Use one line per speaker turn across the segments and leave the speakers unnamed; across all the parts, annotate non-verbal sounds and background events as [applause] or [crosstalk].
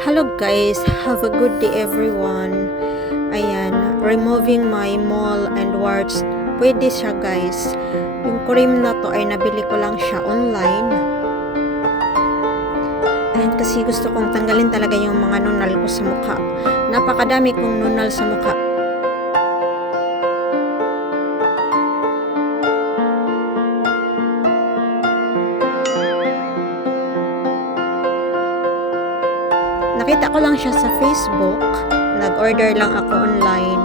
Hello guys, have a good day everyone. Ayan, removing my mole and warts. Pwede siya guys. Yung cream na to ay nabili ko lang siya online. Ayan, kasi gusto kong tanggalin talaga yung mga nunal ko sa mukha. Napakadami kong nunal sa mukha. Nakita ko lang siya sa Facebook. Nag-order lang ako online.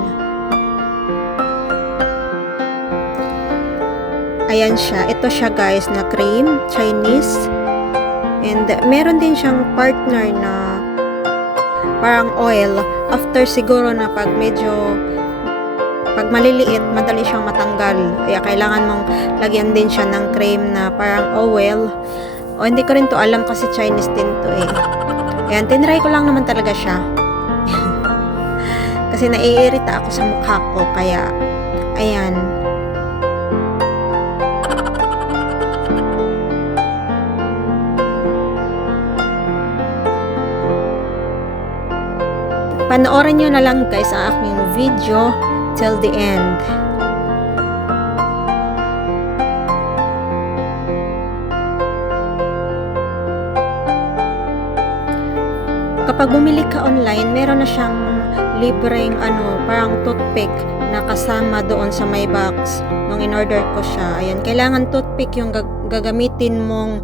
Ayan siya. Ito siya guys na cream. Chinese. And meron din siyang partner na parang oil. After siguro na pag medyo pag maliliit, madali siyang matanggal. Kaya kailangan mong lagyan din siya ng cream na parang oil. O hindi ko rin to alam kasi Chinese din to eh. Ayan, tinry ko lang naman talaga siya. [laughs] Kasi naiirita ako sa mukha ko, kaya, ayan. Panoorin nyo na lang guys ang aking video till the end. Kapag bumili ka online, meron na siyang libreng ano, parang toothpick na kasama doon sa may box nung in-order ko siya. Ayan, kailangan toothpick yung gag- gagamitin mong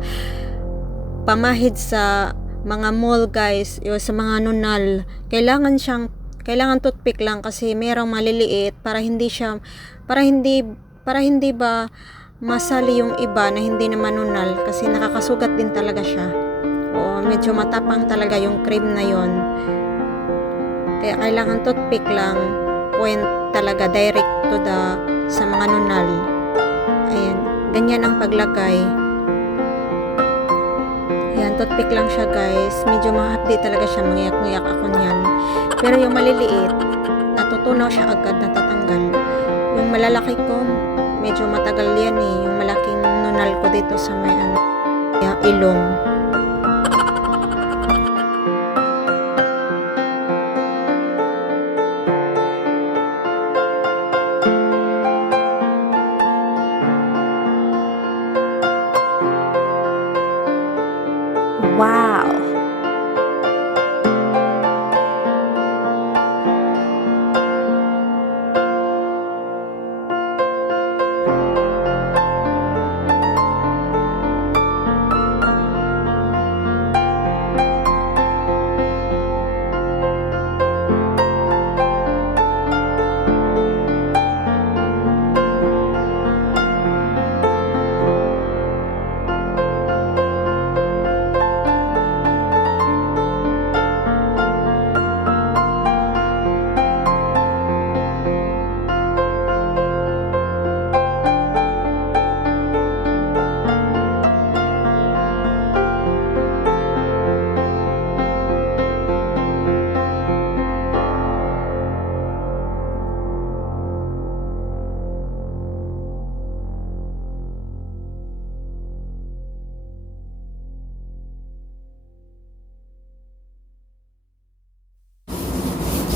pamahid sa mga mall guys, yung sa mga nunal. Kailangan siyang kailangan toothpick lang kasi merong maliliit para hindi siya para hindi para hindi ba masali yung iba na hindi naman nunal kasi nakakasugat din talaga siya. Oo, medyo matapang talaga yung cream na yon. Kaya kailangan toothpick lang, point talaga direct to the sa mga nunal. Ayan, ganyan ang paglagay. Ayan, toothpick lang siya guys. Medyo mahapdi talaga siya, mangiyak-ngiyak ako niyan. Pero yung maliliit, natutunaw siya agad, natatanggal. Yung malalaki ko, medyo matagal yan eh. Yung malaking nunal ko dito sa may ano, ilong. Wow.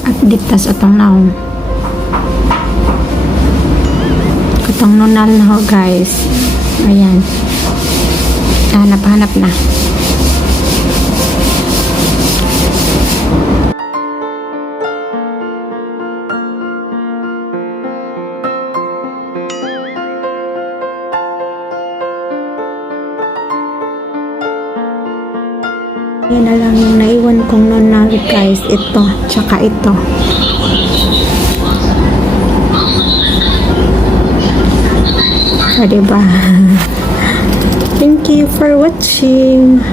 Update tas atong naong katong nunal na ho guys. Ayan. Hanap hanap na
Yan na lang yung naiwan kong nunal guys. Ito, tsaka ito. O, diba? [laughs] Thank you for watching.